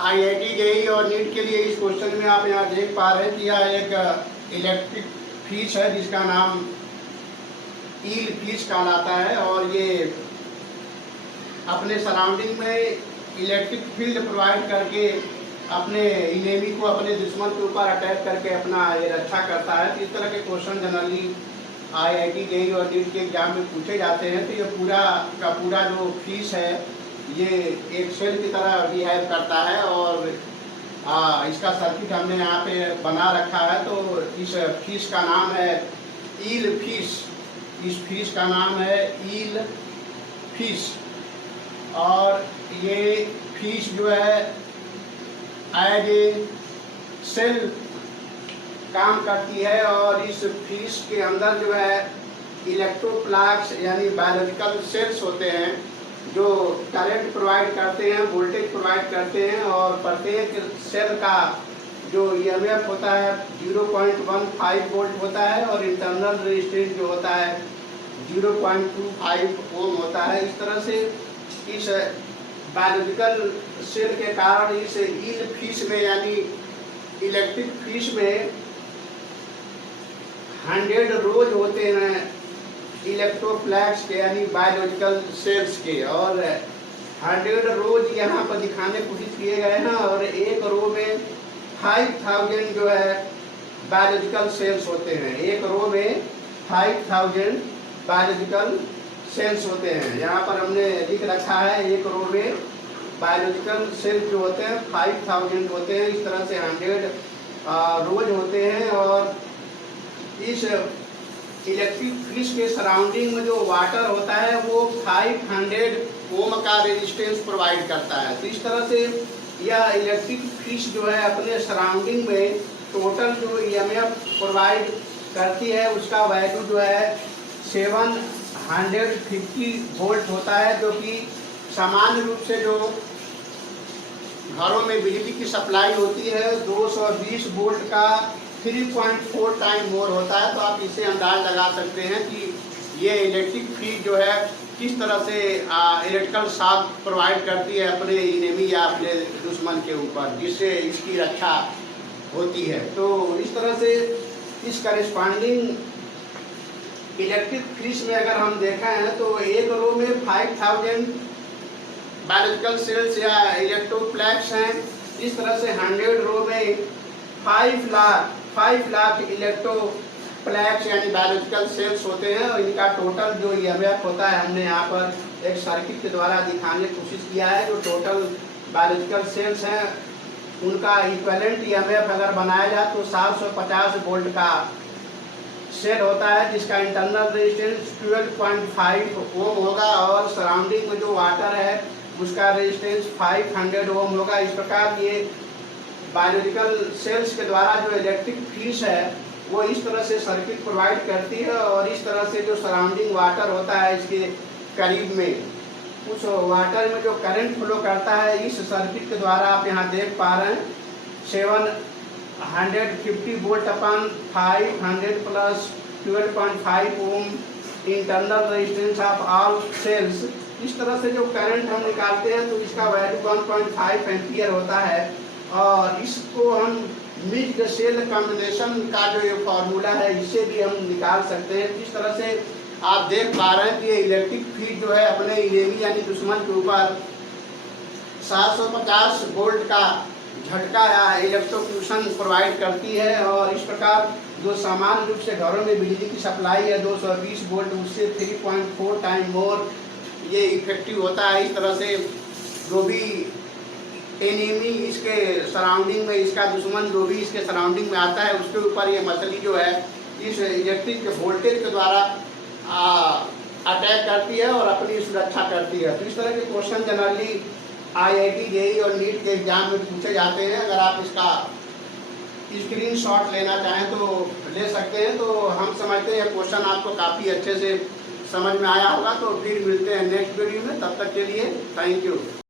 IIT JEE और NEET के लिए इस क्वेश्चन में आप यहाँ देख पा रहे हैं कि यह एक इलेक्ट्रिक फिश है जिसका नाम ईल फिश कहलाता है और ये अपने सराउंडिंग में इलेक्ट्रिक फील्ड प्रोवाइड करके अपने इनेमी को अपने दुश्मन के ऊपर अटैक करके अपना ये रक्षा करता है। तो इस तरह के क्वेश्चन जनरली आईआईटी जेईई और नीट के एग्जाम में पूछे जाते हैं। तो ये पूरा का पूरा जो फिश है ये एक सेल की तरह बिहेव करता है और इसका सर्किट हमने यहाँ पे बना रखा है। तो इस फिश का नाम है ईल फिश। इस फिश का नाम है ईल फिश और ये फिश जो है एज ए सेल काम करती है और इस फिश के अंदर जो है इलेक्ट्रोप्लाक्स यानी बायोलॉजिकल सेल्स होते हैं जो करंट प्रोवाइड करते हैं, वोल्टेज प्रोवाइड करते हैं और प्रत्येक सेल का जो ईएमएफ होता है 0.15 वोल्ट होता है और इंटरनल रेजिस्टेंस जो होता है 0.25 ओम होता है। इस तरह से इस बायोलॉजिकल सेल के कारण इस ईल फिश में यानी इलेक्ट्रिक फिश में 100 रोज होते हैं इलेक्ट्रोप्लैक्स के यानी बायोलॉजिकल सेल्स के और 100 रोज यहाँ पर दिखाने की कोशिश किए गए हैं और एक रो में 5000 जो है बायोलॉजिकल सेल्स होते हैं। एक रो में 5000 बायोलॉजिकल सेल्स होते हैं। यहाँ पर हमने लिख रखा है एक रो में बायोलॉजिकल सेल्स जो होते हैं 5000 होते हैं। इस तरह से 100 रोज होते हैं और इस इलेक्ट्रिक फिश के सराउंडिंग में जो वाटर होता है वो 500 ओम का रेजिस्टेंस प्रोवाइड करता है। तो इस तरह से यह इलेक्ट्रिक फिश जो है अपने सराउंडिंग में टोटल जो ईएमएफ प्रोवाइड करती है उसका वैल्यू जो है 750 वोल्ट होता है, जो कि सामान्य रूप से जो घरों में बिजली की सप्लाई होती है 220 वोल्ट का 3.4 टाइम मोर होता है। तो आप इससे अंदाज लगा सकते हैं कि ये इलेक्ट्रिक फिश जो है किस तरह से इलेक्ट्रिकल शॉक प्रोवाइड करती है अपने इनेमी या अपने दुश्मन के ऊपर, जिससे इसकी रक्षा होती है। तो इस तरह से इस करेस्पॉन्डिंग इलेक्ट्रिक फिश में अगर हम देखें हैं तो एक रो में 5000 बायोलॉजिकल सेल्स या इलेक्ट्रोप्लैक्स हैं। इस तरह से 100 रो में 5 लाख इलेक्ट्रोप्लैक्स यानी बायोलॉजिकल सेल्स होते हैं और इनका टोटल जो ईएमएफ होता है हमने यहाँ पर एक सर्किट के द्वारा दिखाने की कोशिश किया है। जो टोटल बायोलॉजिकल सेल्स हैं उनका इक्विवेलेंट ईएमएफ अगर बनाया जाए तो 750 वोल्ट का सेल होता है जिसका इंटरनल रेजिस्टेंस 12.5 ओम होगा और सराउंडिंग में जो वाटर है उसका रेजिस्टेंस 500 ओम होगा। इस प्रकार ये बायोलॉजिकल सेल्स के द्वारा जो इलेक्ट्रिक फिश है वो इस तरह से सर्किट प्रोवाइड करती है और इस तरह से जो सराउंडिंग वाटर होता है इसके करीब में उस वाटर में जो करंट फ्लो करता है इस सर्किट के द्वारा आप यहाँ देख पा रहे हैं 750 volt upon 500 plus 12.5 ohm internal resistance of all cells. इस तरह से जो करंट हम निकालते हैं तो इसका वैल्यू 1.5 एम्पियर होता है और इसको हम मिक्स्ड सेल कॉम्बिनेशन का जो ये फार्मूला है इससे भी हम निकाल सकते हैं। इस तरह से आप देख पा रहे हैं कि ये इलेक्ट्रिक फील्ड जो है अपने इनेमी यानी दुश्मन के ऊपर 750 वोल्ट का झटका या इलेक्ट्रोक्यूशन प्रोवाइड करती है और इस प्रकार जो सामान्य रूप से घरों में बिजली की सप्लाई है 220 वोल्ट उससे 3.4 टाइम मोर ये इफेक्टिव होता है। इस तरह से जो भी एनिमी इसके सराउंडिंग में इसका दुश्मन जो भी इसके सराउंडिंग में आता है उसके ऊपर ये मछली जो है इस इलेक्ट्रिक वोल्टेज के द्वारा अटैक करती है और अपनी सुरक्षा करती है। तो इस तरह के क्वेश्चन जनरली आईआईटी जेईई और नीट के एग्जाम में पूछे जाते हैं। अगर आप इसका स्क्रीनशॉट लेना चाहें तो ले सकते हैं। तो हम समझते हैं क्वेश्चन आपको काफ़ी अच्छे से समझ में आया होगा। तो फिर मिलते हैं नेक्स्ट वीडियो में, तब तक के लिए थैंक यू।